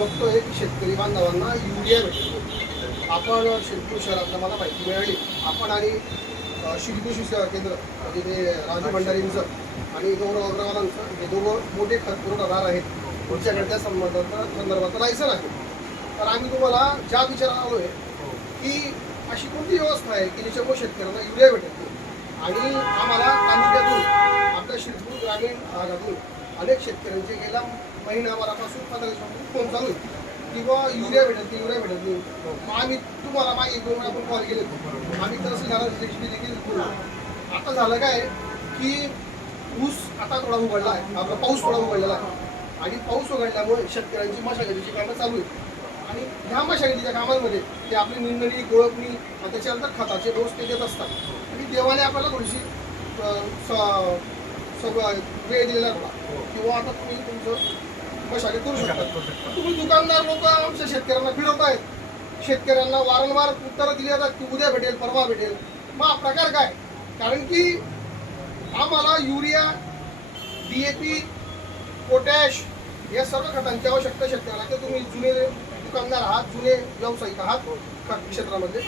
बघतोय की शेतकरी बांधवांना युरिया भेटतो. आपण शिरपूर शहरातला मला माहिती मिळाली. आपण आणि शिरपूर सेवा केंद्र म्हणजे ते राजू भंडारींचं आणि गौरव अग्रवालांचं हे दोघं मोठे खत पुरवठादार आहेत. पुढच्याकडे त्या संबंधाचा संदर्भात लायसन आहे. तर आम्ही तुम्हाला ज्या विचारात आलो आहे की अशी कोणती व्यवस्था आहे की ज्याच्यामुळे शेतकऱ्यांना युरिया भेटत नाही? आणि आम्हाला तालुक्यातून आपल्या शिरपूर ग्रामीण भागातून अनेक शेतकऱ्यांचे गेल्या महिनाभरापासून पंधरा दिवसापासून फोन चालू आहे. की युरिया भेटत नाही युरिया भेटत नाही. मग आम्ही तुम्हाला मागे एक दोन वेळा आपण कॉल केले. आम्ही आम्ही तहसीलदार देखील आता झालं काय की ऊस आता थोडा उघडला आहे. आपला पाऊस थोडा उघडलेला आहे. आणि पाऊस उघडल्यामुळे शेतकऱ्यांची मशागतीची कामं चालू आहेत. आणि ह्या मशागतीच्या कामांमध्ये ते आपली निंदणी गोळपणी आणि त्याच्यानंतर खताचे डोस ते देत असतात. आणि देवाने आपल्याला थोडीशी स- सगळं वेळ दिलेला थोडा किंवा आता तुम्ही तुमचं मशागत करू शकतात. तुम्ही दुकानदार लोक आमच्या शेतकऱ्यांना फिरवत आहेत शेतकऱ्यांना वारंवार उत्तरं दिली जातात की उद्या भेटेल परवा भेटेल. मग हा प्रकार काय? कारण की आम्हाला urea D A P potash या सर्व खतांची आवश्यकता शेतकऱ्याला. की तुम्ही जुने दुकानदार आहात जुने व्यावसायिक आहात खत क्षेत्रामध्ये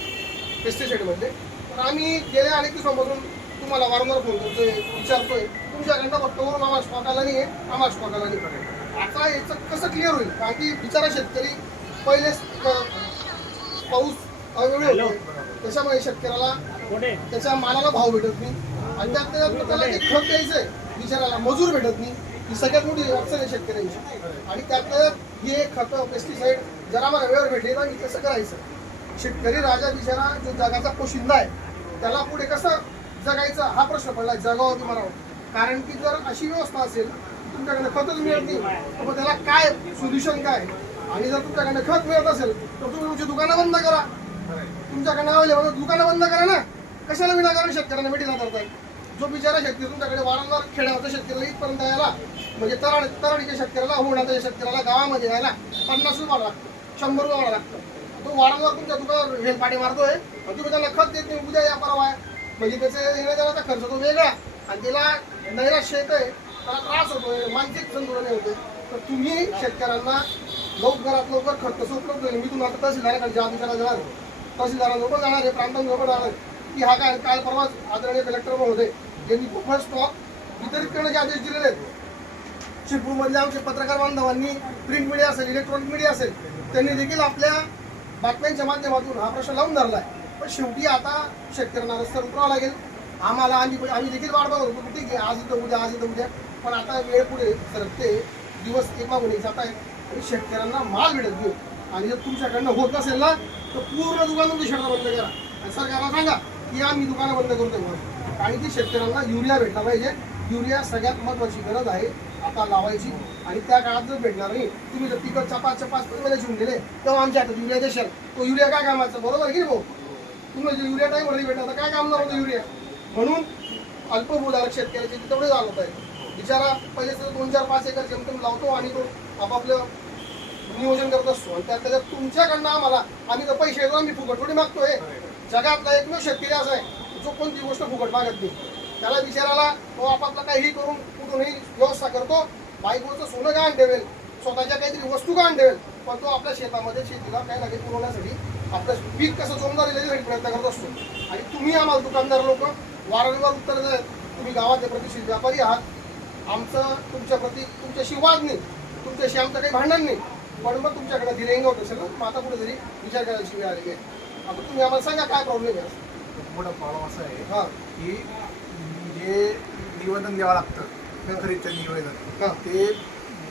पेस्टिसाईडमध्ये तर आम्ही गेल्या अनेक दिवसांपासून तुम्हाला वारंवार फोन करतोय विचारतोय. तुमच्याकडनं फक्त वरून आम्हाला स्टॉक आला नाही आहे आम्हाला स्टॉक आला नाही आता याचं कसं क्लिअर होईल? कारण की बिचारा शेतकरी पहिलेच अं, पाऊस अवेळी होतो. त्याच्यामुळे शेतकऱ्याला त्याच्या मालाला भाव भेटत नाही. आणि त्यात त्याला ते खत द्यायचंय बिचाराला मजूर भेटत नाही. ही सगळ्यात मोठी अडचण आहे शेतकऱ्यांची. आणि त्यात हे खत पेस्टिसाईड जर आम्हाला वेळेवर भेटले तर आम्ही कसं करायचं शेतकरी राजा बिचारा जो जगाचा पोशिंदा आहे त्याला पुढे कसं जगायचं हा प्रश्न पडला जगावरती मला कारण की जर अशी व्यवस्था असेल तुमच्याकडे खतच मिळत नाही. मग त्याला काय सोल्युशन काय? आणि जर तुमच्याकडे खत मिळत असेल तर तुम्ही तुमची दुकानं बंद करा. तुमच्याकडे अवेलेबल दुकानं बंद करा ना. कशाला विनाकारण शेतकऱ्यांना मिठीला करताय जो बिचारा शेतकरी तुमच्याकडे वारंवार खेड्यावरच्या शेतकऱ्याला इथपर्यंत यायला म्हणजे तराड तराडीच्या शेतकऱ्याला होण्याच्या शेतकऱ्याला गावामध्ये यायला पन्नास रुपये लागतं. शंभर रुपये लागतं. तो वारंवार तुमच्या दुकानावर हेल पाठी मारतोय आणि तुम्ही त्याला खत देत नाही. उद्या या परवा आहे. म्हणजे त्याचे येण्या जाण्याचा खर्च तो वेगळा. आणि त्याला नैराश्य आहे त्याला त्रास होतोय मानसिक संतुलन होते तर तुम्ही शेतकऱ्यांना लवकरात लवकर खत कसं उपलब्ध होईल मी तुम्हाला आता तहसीलदाराकडे ज्या अधिकाऱ्या जाणार आहे. तहसीलदारांजवळ जाणार आहे प्रांतांजवळ जाणार आहे की हा काय काल परवाच आदरणीय कलेक्टर होते. यांनी खूपच स्टॉक वितरित करण्याचे आदेश दिलेले आहेत. शिरपूरमधल्या आमचे पत्रकार बांधवांनी प्रिंट मीडिया असेल इलेक्ट्रॉनिक मीडिया असेल त्यांनी देखील आपल्या बातम्यांच्या माध्यमातून हा प्रश्न लावून धरला आहे पण शेवटी आता शेतकऱ्यांना रस्त्यावर उतरावं लागेल. आम्हाला आम्ही आम्ही देखील वाट बघत होतो. ठीक आहे आज इथं उद्या आज इथं उद्या. पण आता वेळ पुढे सरकते. दिवस एक मागून एक जात आहे आणि शेतकऱ्यांना माल भेटत नाही. आणि जर तुमच्याकडनं होत नसेल ना तर पूर्ण दुकान तुमची बंद करा. आणि सरकारला सांगा की आम्ही दुकानं बंद करतो म्हणून. कारण की शेतकऱ्यांना युरिया भेटला पाहिजे. युरिया सगळ्यात महत्वाची गरज आहे. आता लावायची. आणि त्या काळात जर भेटणार नाही तुम्ही जर पिकं चपाच चपास पाच शिवून गेले तेव्हा आमच्या हातात युरिया देशाल. तो युरिया काय कामाचा? बरोबर की भाऊ? तुम्ही जे युरिया टाईमवरती भेटला तर काय काम होतं युरिया? म्हणून अल्पभूधारक शेतकऱ्याचे तेवढे झालं आहे बिचारा पहिले दोन चार पाच एकर जमतम लावतो आणि तो आपापलं नियोजन करत असतो. आणि त्यात त्याच्यात तुमच्याकडनं आम्हाला आम्ही तर पैसे येतो आम्ही फुकट थोडी मागतोय. जगातला एकमेव शेतकरी असा आहे जो कोणती गोष्ट फुकट मागत नाही. त्याला बिचाराला तो आपापला काहीही करून कुठूनही व्यवस्था करतो. बायकोचं सोनं गहाण ठेवेल स्वतःच्या काहीतरी वस्तू गहाण ठेवेल पण तो आपल्या शेतामध्ये शेतीला काही लागेल पुरवण्यासाठी आपलं पीक कसं जोमदार येईल याच्यासाठी प्रयत्न करत असतो. आणि तुम्ही आम्हाला दुकानदार लोक वारंवार उत्तर देत तुम्ही गावातले प्रतिष्ठित व्यापारी आहात. आमचं तुमच्या प्रती तुमच्याशी वाद नाही. तुमच्याशी आमचं काही भांडण नाही. पण मग तुमच्याकडे दिले होत असेल मग आता कुठेतरी विचार करायची वेळ आलेली आहे. आता तुम्ही आम्हाला सांगा काय प्रॉब्लेम आहे मोठा प्रॉब्लेम असा आहे हां. की जे निवेदन द्यावं लागतं हां. निवेदन ते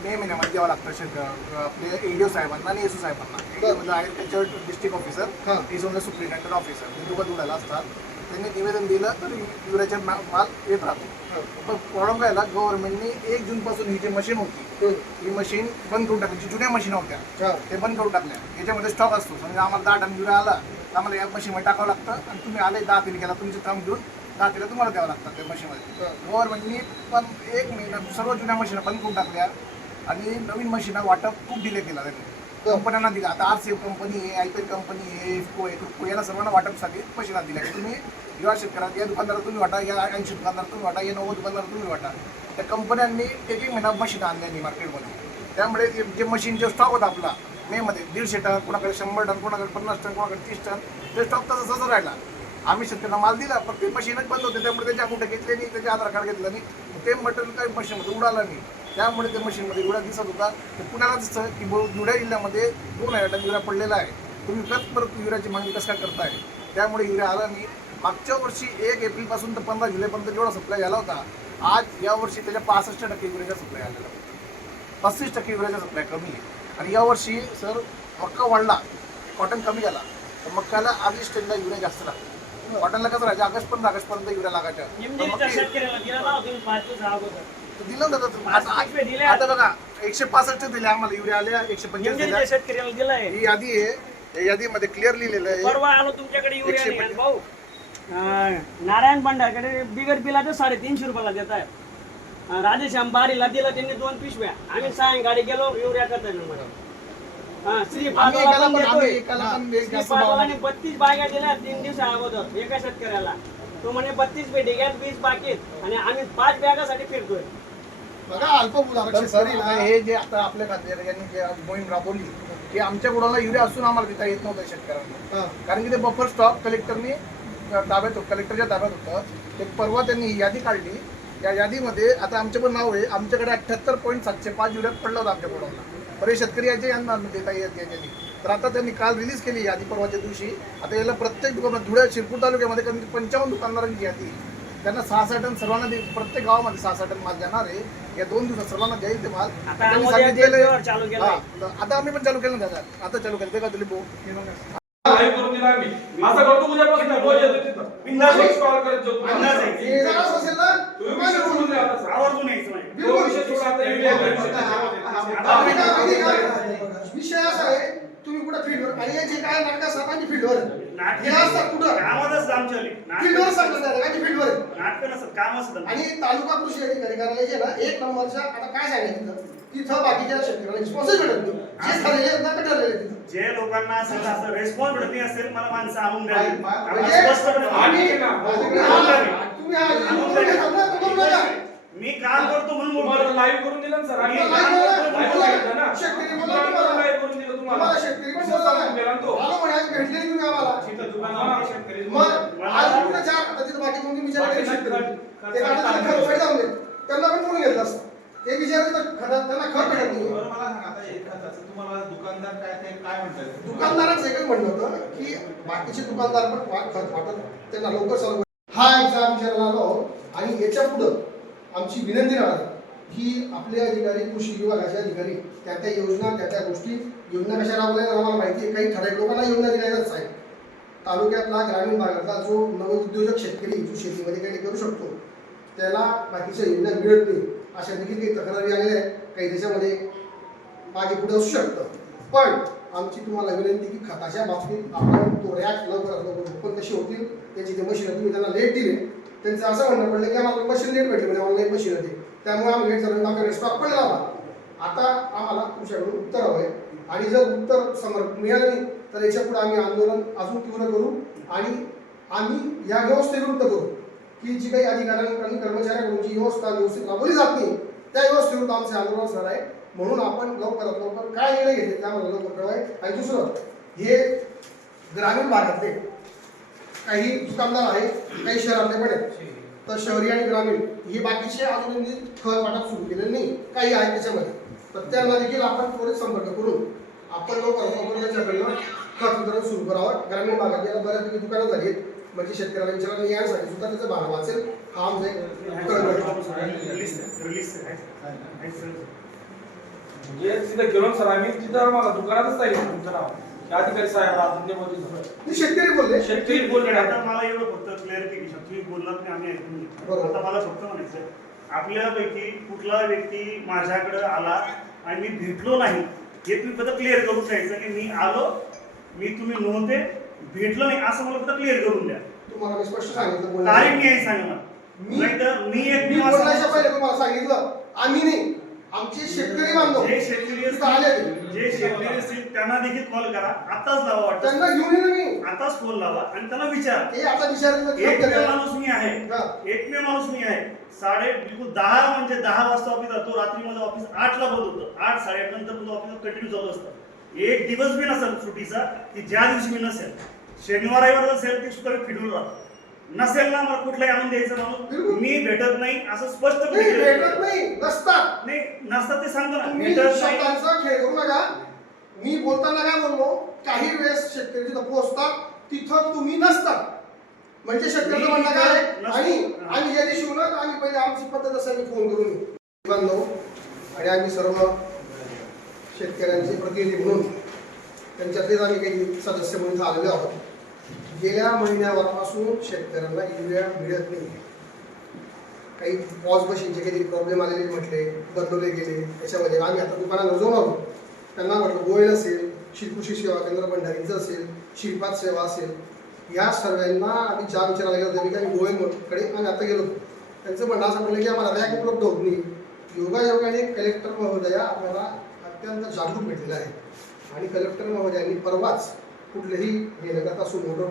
मे महिन्यामध्ये द्यावं लागतं शेत आपले एडीओ साहेबांना आणि एसओ साहेबांना. बरं. म्हणजे आहेत त्याच्यावर डिस्ट्रिक्ट ऑफिसर हां. एसओ सुप्रिटेंडंट ऑफिसर हे दोघं दुधाला असतात. त्यांनी निवेदन दिलं तर युरियाचे मा- माल येत राहतो. पण प्रॉब्लेम काय झाला गव्हर्नमेंटने एक जूनपासून ही जी मशीन होती ही. मशीन बंद करून टाकली. जी जुन्या मशीन होत्या ते बंद करून टाकल्या. याच्यामध्ये स्टॉक असतो. समजा आम्हाला दहा टन युरिया आला तर आम्हाला या मशीनमध्ये टाकावं लागतं. आणि तुम्ही आले दहा तिने गेला तुमचे काम घेऊन दहा तिला तुम्हाला द्यावं लागतं त्या मशीनमध्ये. गव्हर्नमेंटनी पण एक महिना सर्व जुन्या मशीन बंद करून टाकल्या. आणि नवीन मशीन वाटप खूप डिले केला त्यांनी. कंपन्यांना दिला. आता आर सी एफ कंपनी आहे आय पी एल कंपनी आहे इफको आहे टुको याला सर्वांना वाटपसाठी मशीना दिल्या की तुम्ही या शेतकऱ्यात या दुकानदारात तुम्ही वाटा या ऐंशी दुकानदारात तुम्ही वाटा या नव्वद दुकानदारात तुम्ही वाटा. त्या कंपन्यांनी एक एक महिना मशीन आणल्या मार्केटमध्ये. त्यामुळे जे- जे मशीन जे स्टॉक होता आपला मेमध्ये दीडशे टन कोणाकडे शंभर टन कोणाकडे पन्नास टन कोणाकडे तीस टन ते स्टॉक तसं तसं राहिला. आम्ही शेतकऱ्यांना माल दिला पण ते मशीनच बंद होते त्यामुळे त्याच्या अकाउंट घेतले नाही त्याचे आधार कार्ड घेतलं नाही. ते मटेरियल काही मशीनमध्ये उडालं नाही. त्यामुळे ते मशीनमध्ये युरिया दिसत होता ते पुण्याला दिसतं की धुळे जिल्ह्यामध्ये दोन हजार टन युरिया पडलेला आहे. तुम्ही परत परत युरियाची मागणी कसं काय करताय? त्यामुळे युरिया आला नाही. मागच्या वर्षी एक एप्रिलपासून तर पंधरा जुलैपर्यंत जेवढा सप्लाय झाला होता आज यावर्षी त्याच्या पासष्ट टक्के युरियाचा सप्लाय आलेला होता पस्तीस टक्के युरियाचा सप्लाय कमी आहे. आणि यावर्षी सर मक्का वाढला. कॉटन कमी झाला. तर मक्काला अर्ली स्टेजला युरिया जास्त लागतो कॉटनला कसं राहायचं? ऑगस्ट पण ऑगस्टपर्यंत युरिया लागायचं. दिला ना तुम्ही तर दिलं. आता. आता बघा एकशे पासष्ट दिले आम्हाला युरिया आल्या एकशे पंचवीस दिल्या. शेतकऱ्याला दिलाय. ही यादी आहे. या यादीमध्ये क्लिअर लिहिलेलं आहे. परवा आलो तुमच्याकडे युरिया एकशे नाही. आणि भाऊ अं, नारायण भंडारकडे बिगर बिलाचं साडेतीनशे रुपयाला देत आहे. अं, राजेश अंबारीला दिलं त्यांनी दोन पिशव्या. आम्ही सायंकाळी गेलो युरिया करता हा श्री आम्ही एकाला पण पण- आम्ही देतोय. एकाला पण श्री जास्त भाव पाटोलाने बत्तीस बागा दिल्या तीन दिवसा अगोदर एका शेतकऱ्याला. तो म्हणे बत्तीस पेटी घ्या वीस बाकीत आणि आम्ही पाच बॅगासाठी फिरतोय. बघा अल्प मुलाखत तर सर शेतकरी आता ना, हे जे आता आपल्या यांनी जे आज मोहीम राबवली की आमच्या गुडाला युरिया असून आम्हाला देता येत नव्हतं शेतकऱ्यांना. कारण की ते बफर स्टॉक कलेक्टरनी ताब्यात होतं कलेक्टरच्या ताब्यात होतं. ते परवा त्यांनी ही यादी काढली. या यादीमध्ये आता आमचं पण नाव आहे आमच्याकडे अठ्ठ्याहत्तर पॉईंट सातशे पाच युरिया पडलं होतं आमच्या गोडाऊनला बरेच शेतकरी याचे यांना देता येत याच्यानी तर आता त्यांनी काल रिलीज केली यादी परवाच्या दिवशी. आता याला प्रत्येक दुकानात धुळ्या शिरपूर तालुक्यामध्ये कमी पंचावन्न दुकानदारांची यादी आहे. त्यांना सहा सहा टन सर्वांना दे प्रत्येक गावामध्ये सहा सहा टन माल जाणार आहे या दोन दिवसात सर्वांना जाईल ते माल आता त्यांनी आम्हाला सांगितलेलं आहे- एक चालू. हा, तर आता आम्ही पण चालू केलं ना दादा आता चालू केलं ते का तुला भाऊ लाईव्ह करून दिला आम्ही असं करतो उद्यापासून रोज येतो तिथं बिनधास्त आहे. रोज कॉल करत जाऊ बिनधास्त आहे. हे जरा असं असेल ना, तुम्ही विषय सोडून द्या आता सर. आवर्जून यायचं नाही. तो विषय सोडा आता युरिया घ्या विषय. आपण काय माहिती का? विषय असा आहे तुम्ही कुठे फील्डवर? आणि हे जे काय नाटक असतात ना फील्डवर? हे असतात कुठं? कामच असतं आमच्यावाले. फील्डवर नाटकं सांगतात काय फील्डवर. आहे. नाटकं नसतात, काम असतं. आणि तालुका कृषी अधिकारी कार्यालयाचे ना एक नंबरच्या आता काय सांगायचं तिथं? बाकीच्या शेतकऱ्यांना रिस्पॉन्सच भेटत नाही. जे ठरलेले आहेत ना ते ठरलेले आहेत तिथं. जे लोकांना समजा असं रेस्पॉन्स भेटत नाही असेल मला माणसं आणून द्या. म्हणजे आम्हाला स्पष्टपणे आणि- सांगा. तुम्ही हा- तुम्ही हा बोलून घेतात ना, तो बोलू नका. मी काम करतो म्हणून तुम्हाला लाईव्ह करून दिलं ना सर? आम्ही करून करून दिलं ना शेतकरी बोलला दुकानावर तुम्हाला. लाईव्ह करून दिलं. तुम्हाला शेतकरी पण आलो म्हणे आज भेटले तुम्ही आम्हाला. तिथं दुकानावर शेतकरी. मग आज कुठे चार आता तिथं बाकी दोन तीन विचार केले शेतकरी. ते काढतात ते खत जाऊन देत. त्यांना पण कोणी घेतलं असतं. ते खतात त्यांना खत भेटत नाही. बरं मला सांगा आता एक खताचं तुम्हाला दुकानदार काय ते काय म्हणतात? दुकानदारांचं एकच म्हणणं होतं की बाकीचे दुकानदार पण वा- खत वाटत त्यांना लवकर चालू. हा एक्झाम विचारायला आलो आणि याच्या पुढं आमची विनंती राहणार. की आपले अधिकारी कृषी विभागाचे अधिकारी त्या त्या योजना त्या त्या गोष्टी योजना कशा राबवल्या आम्हाला माहिती आहे. काही ठराविक लोकांना योजना दिल्या आहेत तालुक्यातला ग्रामीण भागातला जो नवउद्योजक शेतकरी जो शेतीमध्ये काही करू शकतो त्याला बाकीच्या योजना मिळत नाही. अशा देखील काही तक्रारी आलेल्या आहेत. काही त्याच्यामध्ये मागे पुढे असू शकतं. पण आमची तुम्हाला विनंती की खताच्या बाबतीत आपण तो रॅक लवकरात लवकर उत्पन्न कशी होतील त्याची ते मशीन तुम्ही त्यांना लेट दिले. त्यांचं असं म्हणणं पडलं की आम्हाला मशीन लेट भेटली म्हणजे ऑनलाईन मशीन होती. त्यामुळे आम्ही लेट झालं आमच्या रेस्टॉक पडला होता आता आम्हाला तुमच्याकडून उत्तर हवं आहे आणि जर उत्तर समोर मिळालं नाही तर याच्यापुढे आम्ही आंदोलन अजून तीव्र करू आणि आम्ही या व्यवस्थेविरुद्ध करू. की जी काही अधिकाऱ्यांकडून कर्मचाऱ्यांकडून जी व्यवस्था व्यवस्थित राबवली जात नाही त्या व्यवस्थेविरुद्ध आमचे आंदोलन असणार आहे. म्हणून आपण लवकरात लवकर काय निर्णय घेतले त्यामध्ये लवकर कळवाय आणि दुसरं हे ग्रामीण भागातले काही दुकानदार आहेत काही शहरातले पण आहेत तर शहरी आणि ग्रामीण हे बाकीचे अजून खत वाटप सुरू केलेले नाही काही आहेत त्याच्यामध्ये तर त्यांना देखील आपण थोडे संपर्क करून आपण त्यांच्याकडनं खत वितरण सुरू करावं ग्रामीण भागात याला बऱ्यापैकी दुकानं झाली आहेत म्हणजे शेतकऱ्याला विचारायला यासाठी सुद्धा त्याचा भाग वाचेल हा आमचा एक आहे. आहे. आहे सर. म्हणजे तिथं गेलो ना सर आम्ही तिथं मला दुकानातच सांगितलं तुमचं नाव अधिकारी साहेब मी शेतकरी बोलले. शेतकरी बोलले. आता मला एवढं फक्त क्लिअरिफिकेशन तुम्ही बोललात नाही आम्ही ऐकून. आता मला फक्त म्हणायचं आपल्यापैकी कुठला व्यक्ती माझ्याकडे आला आणि मी भेटलो नाही हे तुम्ही फक्त क्लिअर करून द्यायचं की मी आलो मी तुम्ही नव्हते भेटलो नाही असं मला फक्त क्लिअर करून द्या. तुम्हाला मी स्पष्ट सांगितलं तारीख मी आहे सांगा मी- नाही तर मी एक मी बोलण्याच्या पहिले तुम्हाला सांगितलं. आम्ही नाही. आमचे शेतकरी बांधव. जे शेतकरी तिथं आले. असतील जे शेतकरी असतील त्यांना देखील कॉल करा. आताच लावा वाटतं. त्यांना घेऊन येईल मी. आताच फोन लावा आणि त्यांना विचारा. ते आता विचारायचं एकमेव माणूस मी आहे. हा. एकमेव माणूस मी आहे. साडे बिलकुल दहा म्हणजे दहा वाजता ऑफिस जातो. रात्री माझं ऑफिस आठला बंद होतं. आठ साडेआठ नंतर माझं ऑफिस कंटिन्यू चालू असतं. एक दिवस बी नसेल सुट्टीचा की ज्या दिवशी मी नसेल. शनिवार रविवार असेल ते सुद्धा मी फिडून राहतो. नसेल ना मला कुठलाही आणून द्यायचं बिलकुल. म्हणून मी भेटत नाही असं स्पष्ट नाही भेटत नाही नसतात. नाही नसतात ते सांगतो ना. तुम्ही भेटत नाही. शब्दांचा खेळ करू नका. मी बोलताना काय बोललो काही वेळेस शेतकरी जिथं पोहोचतात तिथं तुम्ही नसतात. म्हणजे शेतकऱ्याचं म्हणणं काय? तिथं नसतो. आणि आम्ही ज्या दिवशी उलट आम्ही पहिले आमची पद्धत असं आम्ही फोन करून येऊ. बांधव आणि आम्ही सर्व शेतकऱ्यांचे प्रतिनिधी म्हणून त्यांच्यातलेच आम्ही काही सदस्य म्हणून इथं आलेलो आहोत. गेल्या महिन्याभरापासून शेतकऱ्यांना युरिया मिळत नाही. काही पॉज मशीनचे काहीतरी प्रॉब्लेम आलेले म्हटले बदलवले गेले. त्याच्यामध्ये आम्ही आता दुकानाला जाऊन आलो. त्यांना म्हटलं गोयल असेल शिरकृषी सेवा केंद्र भंडारीचं असेल शिल्पात सेवा असेल. या सर्वांना आम्ही ज्या विचारायला गेलो त्यांनी काही गोयलकडे आम्ही आता गेलो त्यांचं म्हणणं असं म्हटलं की आम्हाला रॅक उपलब्ध होत नाही. योगायोगाने कलेक्टर महोदया आपल्याला अत्यंत जागरूक भेटलेला आहे. आणि कलेक्टर महोदयांनी परवाच कुठलेही हे न करता सुमोटो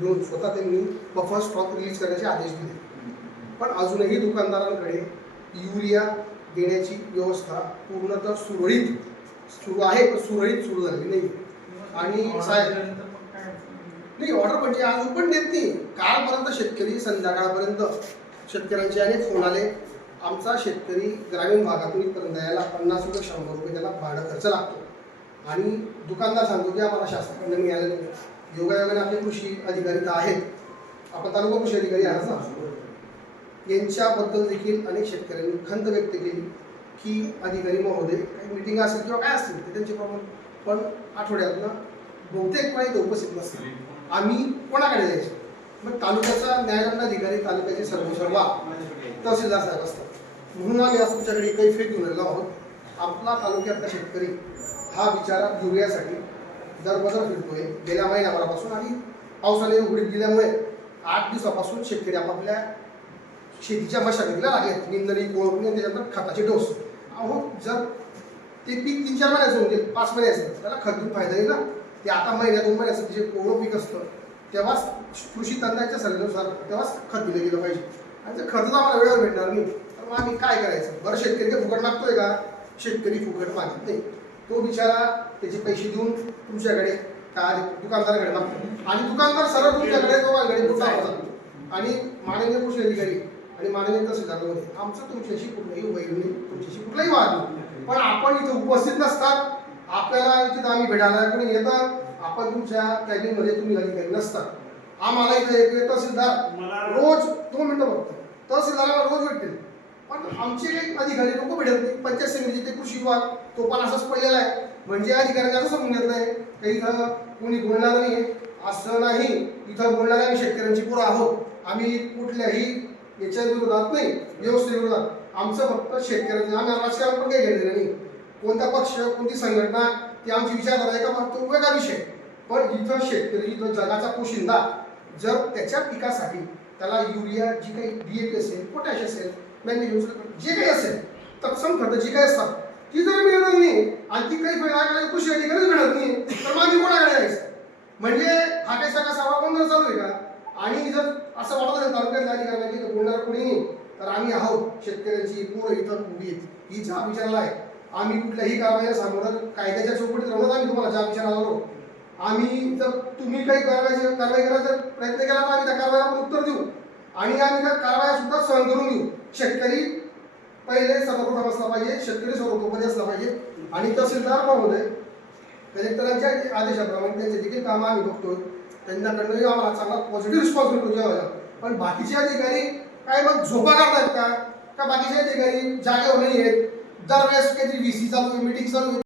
घेऊन स्वतः त्यांनी बफर स्टॉक रिलीज करण्याचे आदेश दिले. पण अजूनही दुकानदारांकडे युरिया देण्याची व्यवस्था पूर्णतः सुरळीत सुरू आहे पण सुरळीत सुरू झालेली नाही आणि साहेब नाही ऑर्डर म्हणजे आज पण देत नाही. कालपर्यंत शेतकरी संध्याकाळपर्यंत शेतकऱ्यांचे अनेक फोन आले. आमचा शेतकरी ग्रामीण भागातून इथपर्यंत यायला पन्नास रुपये शंभर रुपये त्याला भाडं खर्च लागतो. आणि दुकानदार सांगतो की आम्हाला शासनाकडनं मिळालं नाही. योगायोगाने आपले कृषी अधिकारी तर आहेत. आपण तालुका कृषी अधिकारी आहात ना. यांच्याबद्दल देखील अनेक शेतकऱ्यांनी खंत व्यक्त केली की अधिकारी महोदय काही मिटिंग असेल किंवा काय असतील ते त्यांचे प्रमाण पण आठवड्यातनं बहुतेक वेळा इथे उपस्थित नसतील आम्ही कोणाकडे जायचं? मग तालुक्याचा न्यायदंडाधिकारी तालुक्याचे सर्वेसर्वा तहसीलदार साहेब असतात. म्हणून आम्ही आज तुमच्याकडे काही फेक घेऊन आलेलो आहोत. आपला तालुक्यातला शेतकरी हा विचार युरियासाठी दरबदर फिरतोय. गेल्या महिन्याभरापासून आणि पावसाने उघडीत दिल्यामुळे आठ दिवसापासून शेतकरी आपापल्या शेतीच्या मशागतीला लागेल निंदणी कोळपणी त्याच्यानंतर खताचे डोस. अहो जर ते पीक तीन चार महिन्याचं होऊन पाच महिन्याचं त्याला खत फायदा येईल ना? ते आता महिन्या दोन महिन्याचं जे कोवळं पीक असतं तेव्हाच कृषी तंत्राच्या सल्ल्यानुसार तेव्हाच खत दिलं गेलं पाहिजे. आणि जर खर्च आम्हाला वेळेवर भेटणार नाही. तर मग आम्ही काय करायचं? बरं शेतकरी फुकट मागतोय का? शेतकरी फुकट मागत नाही. तो बिचारा त्याचे पैसे देऊन तुमच्याकडे काय दुकानदाराकडे मागतो. आणि दुकानदार सरळ तुमच्याकडे दोघांकडे पुढचा जातो. आणि माननीय कृषी अधिकारी आणि माननीय तहसीलदारांमध्ये आमचं तुमच्याशी कुठलंही वैर नाही तुमच्याशी कुठलाही वाद नाही. पण आपण इथे उपस्थित नसतात. आपल्याला तिथं आम्ही भेटायला कोणी येतं. आपण तुमच्या कॅबिनमध्ये तुम्ही अधिकारी नसतात. आम्हाला इथं तहसीलदार रोज दोन मिनिटं बघतो. तहसीलदाराला रोज भेटतील. पण आमचे काही अधिकारी लोक भेटत नाही. पंचायत समिती ते कृषी विभाग तो पण असाच पडलेला आहे. म्हणजे अधिकाऱ्यांना असं सांगून घेतलं आहे काही इथं कोणी बोलणार नाही असं नाही. इथं बोलणारे आम्ही शेतकऱ्यांची पुरं आहोत. आम्ही कुठल्याही याच्या विरोधात नाही. व्यवस्थेविरोधात आमचं फक्त शेतकऱ्यांचं आम्ही राजकारण पण काही घेतलेलं नाही. कोणता पक्ष कोणती संघटना ती आमची विचारधारा आहे का? मग तो वेगळा विषय. पण इथं शेतकरी इथं जगाचा पोशिंदा जर त्याच्या पिकासाठी त्याला युरिया जी काही डीएपी असेल पोटॅश असेल मॅग्नेशियम जे काही असेल तत्सम खतं जी काही असतात ती जर मिळणार नाही आणि ती काही वेळा कृषी अधिकारीच मिळत नाही तर मागे कोणाकडे जायचं? म्हणजे हा काही सगळा सभा बंद चालू आहे का? आणि जर असं वाटत असेल तालुक्यातल्या अधिकाऱ्यांना की बोलणार कोणी नाही तर आम्ही आहोत शेतकऱ्यांची पोरं इथं उभी ही जा विचारला आहे. आम्ही कुठल्याही कारवाईला सामोरं कायद्याच्या चौकटीत राहूनच आम्ही तुम्हाला जा विचारायला आलो. आम्ही जर तुम्ही काही कारवाई कारवाई करायचा प्रयत्न केला तर आम्ही त्या कारवाईला उत्तर देऊ. आणि आम्ही त्या कारवाया सुद्धा सहन करून घेऊ. शेतकरी पहिले सर्वप्रथम असला पाहिजे शेतकरी सर्वतोपरी असला पाहिजे आणि तहसीलदार महोदय कलेक्टरांच्या आदेशाप्रमाणे त्यांचे देखील कामं आम्ही बघतोय. त्यांच्याकडनंही आम्हाला चांगला पॉझिटिव्ह रिस्पॉन्स मिळतो जेव्हा पण बाकीचे अधिकारी काय मग झोपा काढतायत का? का बाकीचे अधिकारी जागेवर नाही आहेत? दरवेळेस काहीतरी व्ही सी चालू आहे मीटिंग चालू आहे.